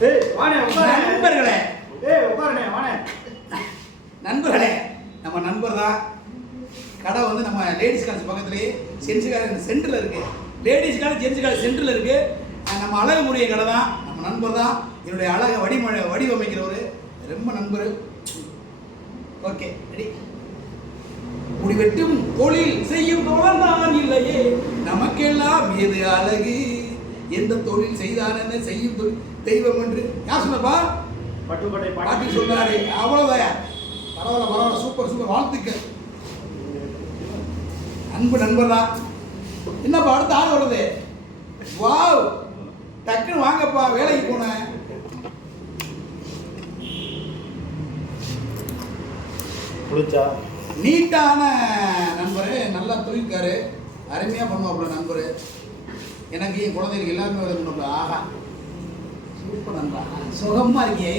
நண்பர்களே நண்பர்களே நம்ம நண்பர் தான். கடை வந்து நம்ம லேடிஸ் காலேஜ் பக்கத்துலேயே ஜென்ஸ் காலேஜ் சென்டரில் இருக்குது. லேடிஸ் காலேஜ் ஜென்ஸ் காலேஜ் சென்டரில் இருக்குது. நம்ம அழகு முறைய கடை தான். நம்ம நண்பர் தான். என்னுடைய அழகை வடிவமைக்கிறவர் ரொம்ப நண்பர். Okay ready. முடிவெட்டும் தொழில் செய்யும் தோழன் இல்லையே நமக்கெல்லாம் ஏது அழகு, எந்த தொழில் செய்தான் என்ன செய்யும் தொழில் தெய்வம் என்று யார் சொன்னப்பா? பாட்டி சொன்னாரு. அவ்வளவுதான். பரவாயில்ல சூப்பர் வாழ்த்துக்கள். அன்பு நண்பர் தான். என்னப்பா அடுத்த ஆள் வருது? வாவ், டக்குன்னு வாங்கப்பா. வேலைக்கு போனேன். நீட்டான நண்பர், நல்லா தொழில்காரு, அருமையா பண்ணுவாப்புல நண்பர். எனக்கு என் குழந்தைகளுக்கு எல்லாருமே வேலை பண்ணுவாப்புல. ஆஹா சூப்பர் நண்பா, சுகமா இருக்கியே.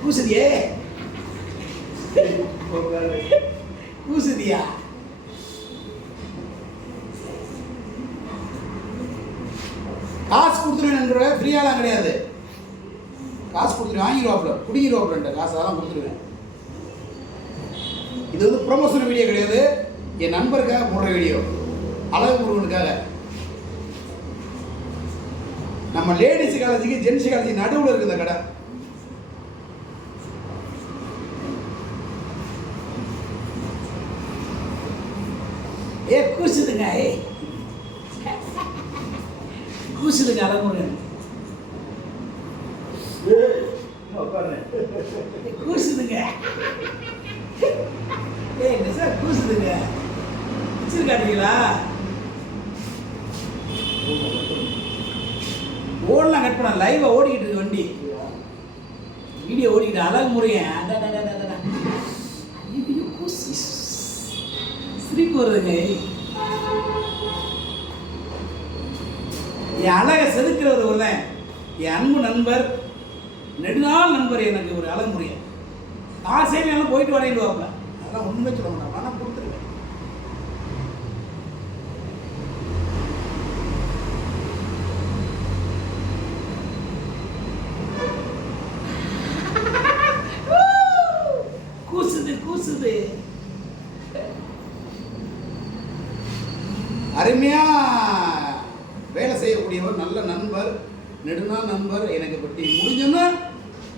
பூசதியே பூசதியா? காசு கொடுத்துருவேன் நண்பர், ஃப்ரீயாலாம் கிடையாது. காசு கொடுத்துருவேன், வாங்கிடுவாப்புல, குடிக்கிடுவாப்புல. காசு அதெல்லாம் கொடுத்துருவேன். இது வந்து ப்ரொமோஷன் வீடியோ கிடையாது, என் நண்பருக்காக போடுற வீடியோ, அழகு முருகனுக்காக. நம்ம லேடிஸ் காலேஜுக்கு ஜென்ஸ் காலேஜ் நடுவில் இருக்குது இந்த கடை. கூசுதுங்க, கூசுதுங்க அழகுமுருகன். கூசுதுங்க என்ன சார் கூசுதுங்க? வச்சிருக்காட்டீங்களா? ஓடலாம் கட் பண்ண. லைவா ஓடிக்கிட்டு இருக்கு வண்டி, வீடியோ ஓடிக்கிட்டு. அழகு முறையன் சிரிப்பு வருதுங்க. என் அழகை செதுக்கிறவர் வருவேன். என் அன்பு நண்பர், நெடுநாள் நண்பர், எனக்கு ஒரு அழகு முறையன். ஆசையிலும் போயிட்டு வரையிடுவாங்க. அதெல்லாம் ஒன்றுமே சொல்ல மாட்டாங்க, ஆனால் கொடுத்துருவேன். கூசுது அருமையா வேலை செய்யக்கூடியவர், நல்ல நண்பர், நெடுநாள் நண்பர். எனக்கு இப்போ டீ முடிஞ்சோன்னா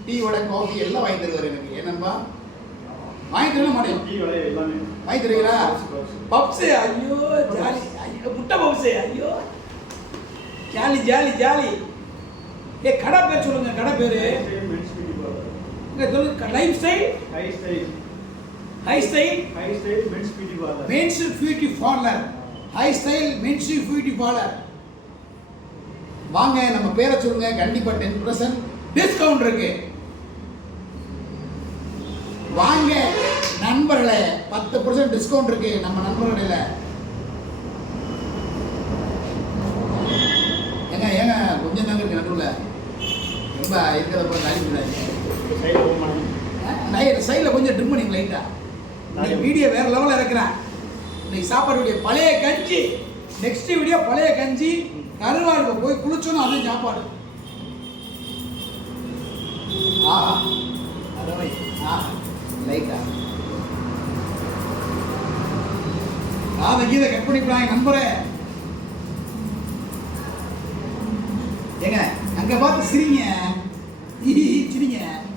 டீ வடை காஃபி எல்லாம் வாங்கி தருவார் எனக்கு. ஏன்னப்பா வாங்கி தர மாட்டேன். வாங்கி தருவீங்களா? பப்ஸு, ஐயோ ஜாலி. ஐயோ முட்டை பப்ஸு, ஐயோ ஜாலி ஜாலி ஜாலி. கடை பேர் சொல்லுங்க. கடை பேரு lifestyle high style men's beauty parlour. High style men's beauty parlour. வாங்க, நம்ம பேரை சொல்லுங்க. கண்டிப்பா 10% டிஸ்கவுண்ட் இருக்கு. வாங்க நண்பர்களே, 10% டிஸ்கவுண்ட் இருக்கு நம்ம நண்பர்கள. ஏங்க கொஞ்சம் தாங்க இருக்கு நடுவில். ரொம்ப இருக்கிறத போய் அழிக்கூடாது. சைடில் கொஞ்சம் ட்ரிம் பண்ணிங்க லைட்டா. வீடியோ வேற லெவலில் இருக்கிறேன். இன்னைக்கு சாப்பாடு வீடியோ பழைய கஞ்சி. நெக்ஸ்ட் வீடியோ பழைய கஞ்சி கருவாடு போய் குளிச்சோன்னு அதே சாப்பாடு. ஆஹா அறவை. ஆஹா லைட்டா காதை கீதை கட் பண்ணிவிடாங்க நண்பரே. ஏங்க அங்க பார்த்து சிரிங்க, சிரிங்க.